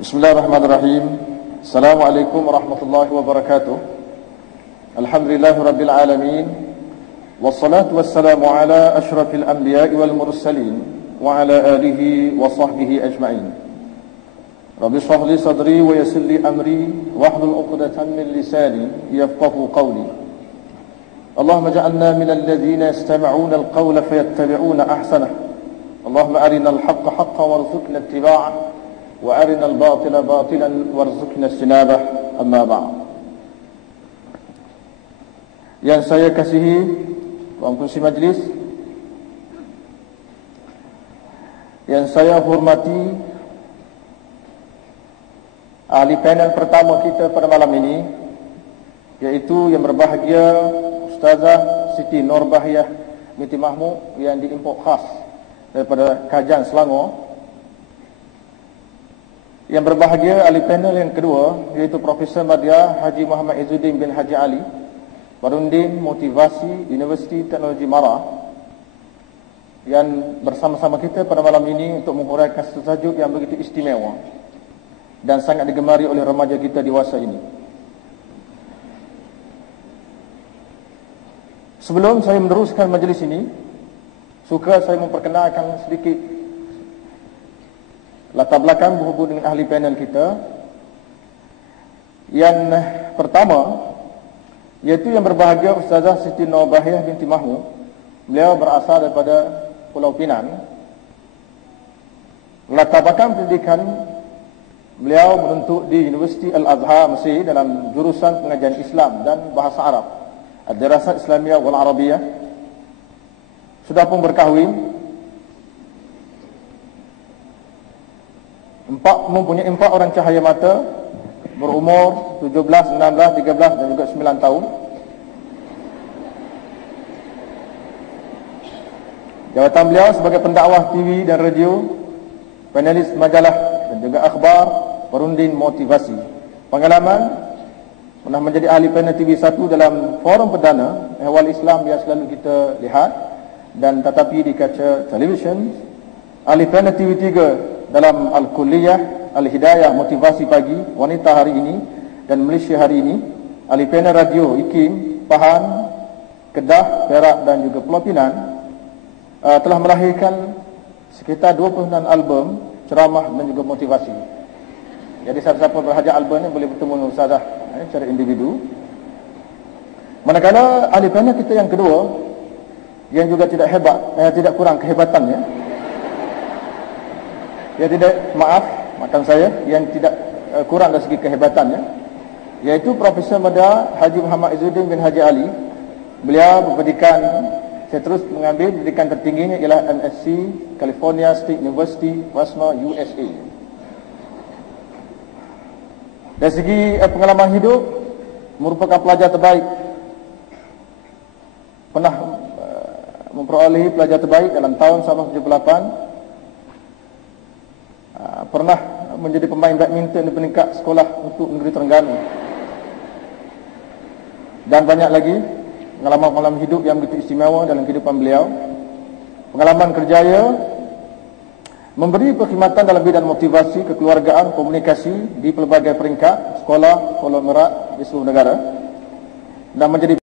بسم الله الرحمن الرحيم السلام عليكم ورحمة الله وبركاته الحمد لله رب العالمين والصلاة والسلام على أشرف الأنبياء والمرسلين وعلى آله وصحبه أجمعين رب اشرح لي صدري ويسر لي أمري واحلل عقدة من لساني يفقه قولي اللهم اجعلنا من الذين يستمعون القول فيتبعون أحسنه اللهم أرنا الحق حقا وارزقنا اتباعه وأرنا الباطل باطلا وارزقنا اجتنابه أما بعد yang saya kasihi Tuan Kursi Majlis yang saya hormati ahli panel pertama kita pada malam ini yaitu yang berbahagia Ustazah Siti Norbahiyah Binti Mahmud yang diimport khas daripada Kajan Selangor yang berbahagia ahli panel yang kedua yaitu Profesor Madya Haji Muhammad Izzuddin bin Haji Ali Barundin Motivasi Universiti Teknologi Mara yang bersama-sama kita pada malam ini untuk menghuraikan satu tajuk yang begitu istimewa dan sangat digemari oleh remaja kita dewasa ini. Sebelum saya meneruskan majlis ini, suka saya memperkenalkan sedikit latar belakang berhubung dengan ahli panel kita. Yang pertama, Iaitu yang berbahagia Ustazah Siti Nawbahiyah binti Mahmud Beliau berasal daripada Pulau Pinang Latar belakang pendidikan Beliau menuntut di Universiti Al-Azhar Mesir Dalam jurusan pengajian Islam dan Bahasa Arab Ad-Dirasat Islamiyah wal Arabiyah Sudah pun berkahwin Empat mempunyai empat orang cahaya mata berumur 17, 16, 13 dan juga 9 tahun. Jawatan beliau sebagai pendakwah TV dan radio, panelis majalah dan juga akhbar, perunding motivasi. Pengalaman pernah menjadi ahli panel TV1 dalam forum perdana ehwal Islam yang selalu kita lihat dan tetapi di kaca televisyen ahli panel TV3 dalam Al-Kulliyah Al-Hidayah Motivasi Pagi Wanita hari ini dan Malaysia hari ini Ahli panel radio IKIM Pahan Kedah, Perak dan juga Pulau Pinang uh, telah melahirkan sekitar 26 album ceramah dan juga motivasi. Jadi siapa-siapa berhajat album ini boleh bertemu dengan Ustazah eh, secara individu. Manakala ahli kita yang kedua yang juga tidak hebat, eh, tidak kurang kehebatannya. Ya tidak maaf macam saya yang tidak uh, kurang dari segi kehebatannya yaitu Profesor Mada Haji Muhammad Izzuddin bin Haji Ali. Beliau berpendidikan saya terus mengambil pendidikan tertingginya ialah MSc California State University Wasma USA dari segi uh, pengalaman hidup merupakan pelajar terbaik. Pernah uh, memperolehi pelajar terbaik dalam tahun 1978 Ah, pernah menjadi pemain badminton di peringkat sekolah untuk negeri Terengganu. Dan banyak lagi pengalaman-pengalaman hidup yang begitu istimewa dalam kehidupan beliau. Pengalaman kerjaya memberi perkhidmatan dalam bidang motivasi, kekeluargaan, komunikasi di pelbagai peringkat sekolah, konglomerat di seluruh negara dan menjadi